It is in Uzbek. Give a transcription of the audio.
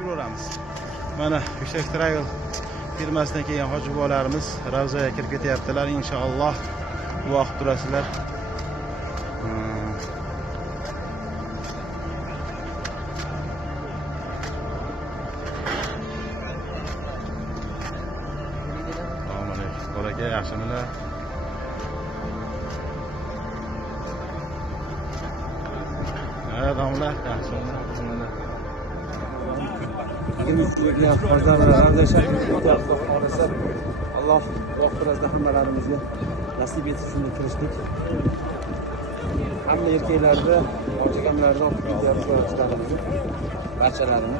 yuraveramiz. Mana Yuksek Travel firmasidan kelgan hoji buvalarimiz Ravzaga kirib ketyaptilar. Inshaalloh duo qilib turasizlar. Assalomu alaykum. Bolaka, yaxshimilar? Domla, yaxshimilar? Alloh vaqtimizda hammalarimizga nasib etsin shunday kirishlik. Hamma erkaklarni, xotirjamlarni olib kelyapti barchalarini.